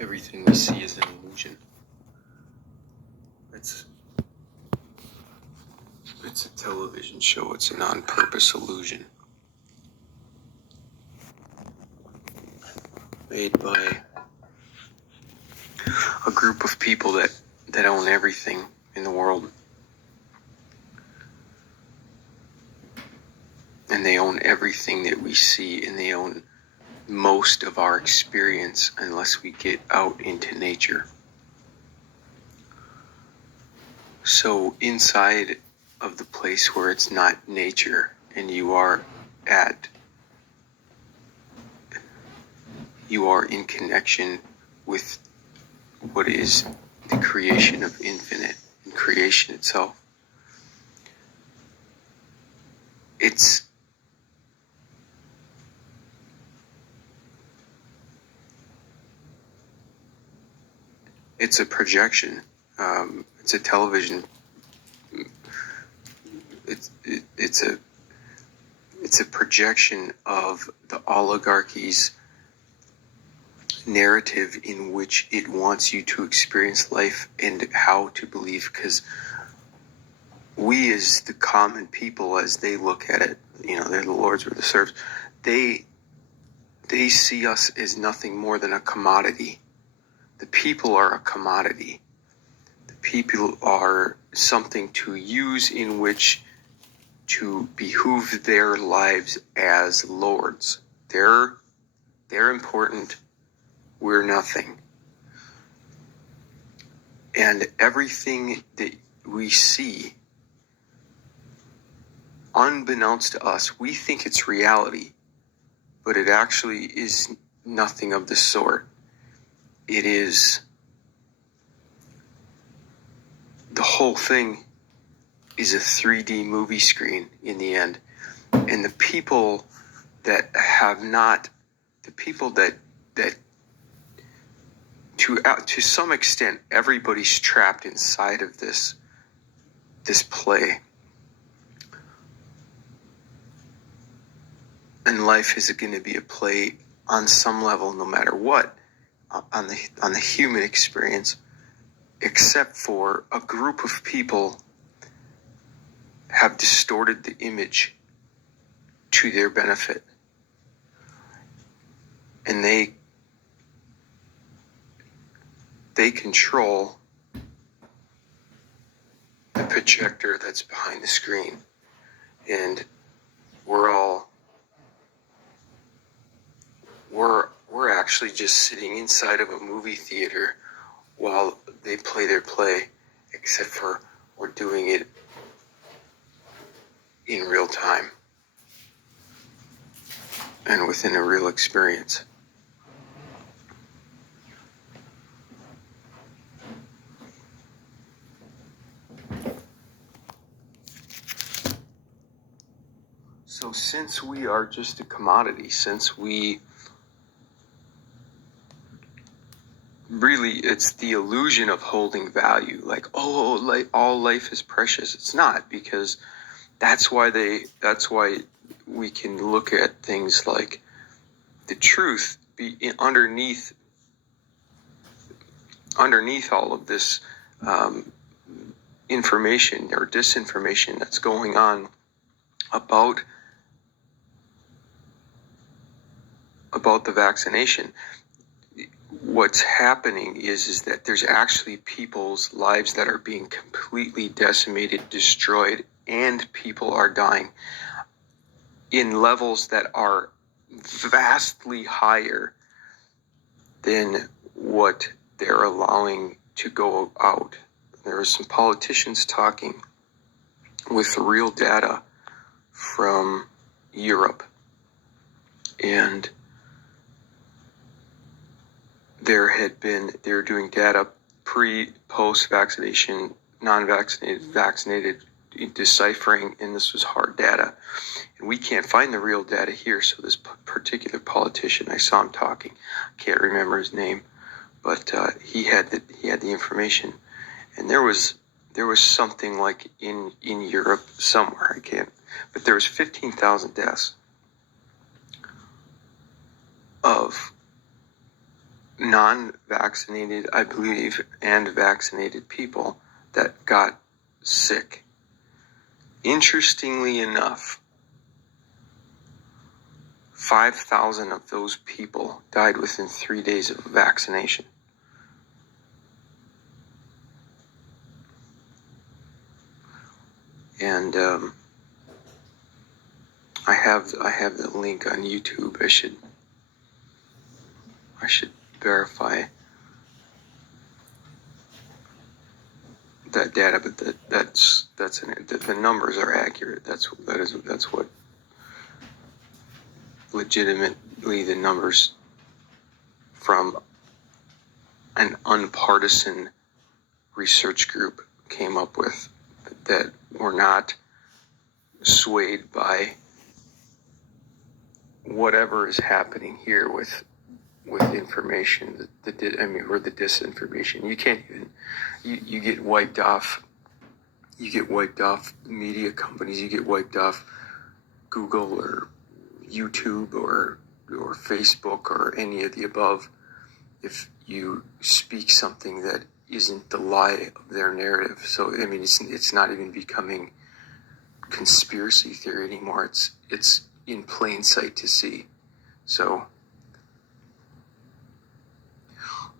Everything we see is an illusion. It's a television show. It's an on-purpose illusion made by a group of people that own everything in the world. And they own everything that we see, and they own most of our experience unless we get out into nature. So inside of the place where it's not nature and you are in connection with what is the creation of infinite and creation itself. It's a projection. It's a television. It's a projection of the oligarchy's narrative in which it wants you to experience life and how to believe, because we as the common people, as they look at it, they're the lords or the serfs, they see us as nothing more than a commodity. The people are a commodity. The people are something to use in which to behoove their lives as lords. They're important. We're nothing. And everything that we see, unbeknownst to us, we think it's reality, but it actually is nothing of the sort. It is, the whole thing is a 3D movie screen in the end. And the people that have not, the people that to some extent, everybody's trapped inside of this play. And life is going to be a play on some level, no matter what, on the human experience, except for a group of people have distorted the image to their benefit. And they control the projector that's behind the screen. And we're actually just sitting inside of a movie theater while they play their play, except for we're doing it in real time and within a real experience. So since we are just a commodity, since it's the illusion of holding value, like, all life is precious. It's not, because that's why we can look at things like the truth be underneath all of this information or disinformation that's going on about the vaccination. What's happening is that there's actually people's lives that are being completely decimated, destroyed, and people are dying in levels that are vastly higher than what they're allowing to go out. There are some politicians talking with real data from Europe, and they're doing data post vaccination, non-vaccinated, vaccinated, deciphering, and this was hard data. And we can't find the real data here. So this particular politician, I saw him talking, I can't remember his name, but he had the information. And there was something like in Europe somewhere, but there was 15,000 deaths of non-vaccinated, I believe, and vaccinated people that got sick. Interestingly enough, 5,000 of those people died within 3 days of vaccination. And I have the link on YouTube. I should verify that data, but the numbers are accurate. That's what legitimately the numbers from an unpartisan research group came up with, that were not swayed by whatever is happening here with information, or the disinformation. You can't even, you get wiped off. You get wiped off media companies. You get wiped off Google or YouTube or Facebook or any of the above if you speak something that isn't the lie of their narrative. So I mean, it's not even becoming conspiracy theory anymore. It's in plain sight to see. So,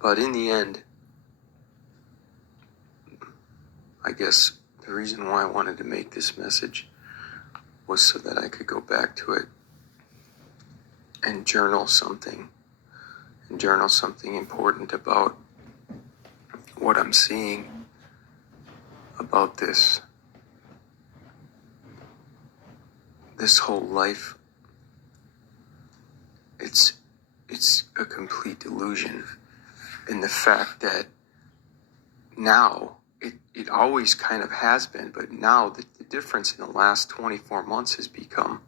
but in the end, I guess the reason why I wanted to make this message was so that I could go back to it and journal something important about what I'm seeing about this whole life. It's a complete delusion. And the fact that now, it always kind of has been, but now the difference in the last 24 months has become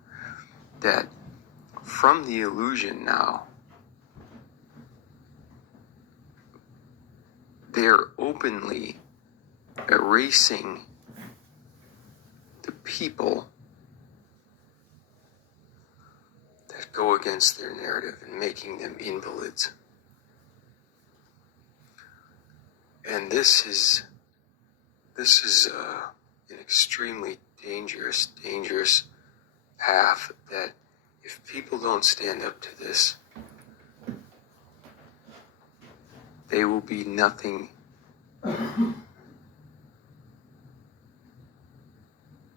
that from the illusion now, they're openly erasing the people that go against their narrative and making them invalids. And this is an extremely dangerous path that if people don't stand up to this, they will be nothing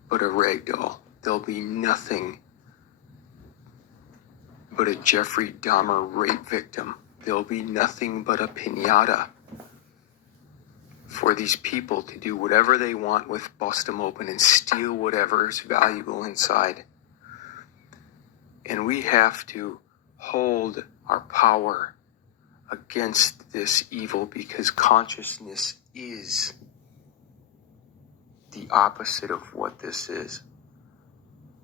but a rag doll. They'll be nothing but a Jeffrey Dahmer rape victim. They'll be nothing but a piñata for these people to do whatever they want with, bust them open and steal whatever is valuable inside. And we have to hold our power against this evil, because consciousness is the opposite of what this is.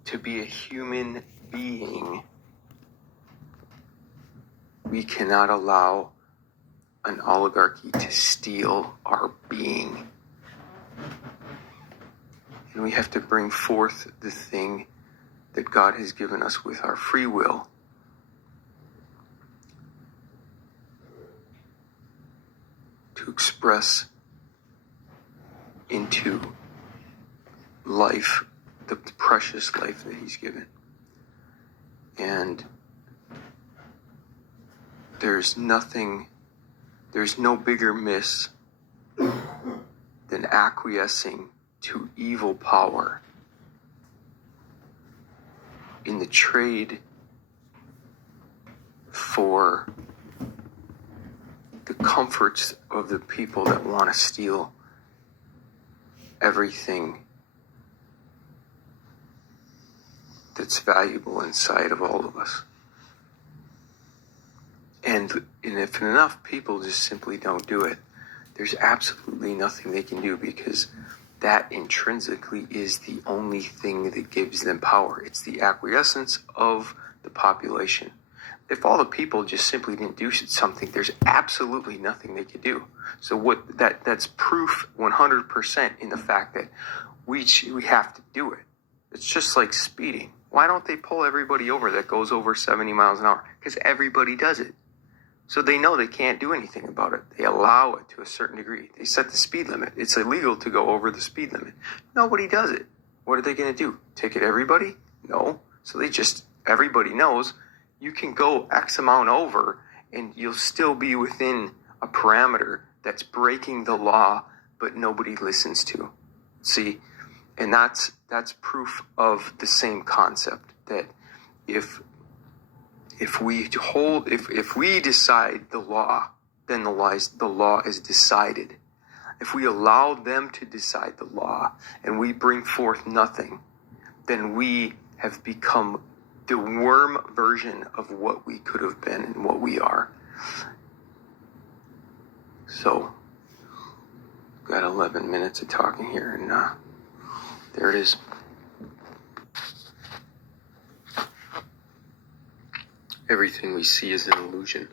To be a human being, we cannot allow an oligarchy to steal our being. And we have to bring forth the thing that God has given us with our free will. To express into life the precious life that He's given. And there's no bigger miss than acquiescing to evil power in the trade for the comforts of the people that want to steal everything that's valuable inside of all of us. And if enough people just simply don't do it, there's absolutely nothing they can do, because that intrinsically is the only thing that gives them power. It's the acquiescence of the population. If all the people just simply didn't do something, there's absolutely nothing they could do. So that's proof 100% in the fact that we have to do it. It's just like speeding. Why don't they pull everybody over that goes over 70 miles an hour? Because everybody does it. So they know they can't do anything about it. They allow it to a certain degree. They set the speed limit. It's illegal to go over the speed limit. Nobody does it. What are they going to do? Ticket everybody? No. So everybody knows you can go X amount over and you'll still be within a parameter that's breaking the law, but nobody listens to. See? And that's proof of the same concept, that if we decide the law, then the law is decided. If we allow them to decide the law and we bring forth nothing, then we have become the worm version of what we could have been and what we are. So, got 11 minutes of talking here, and there it is. Everything we see is an illusion.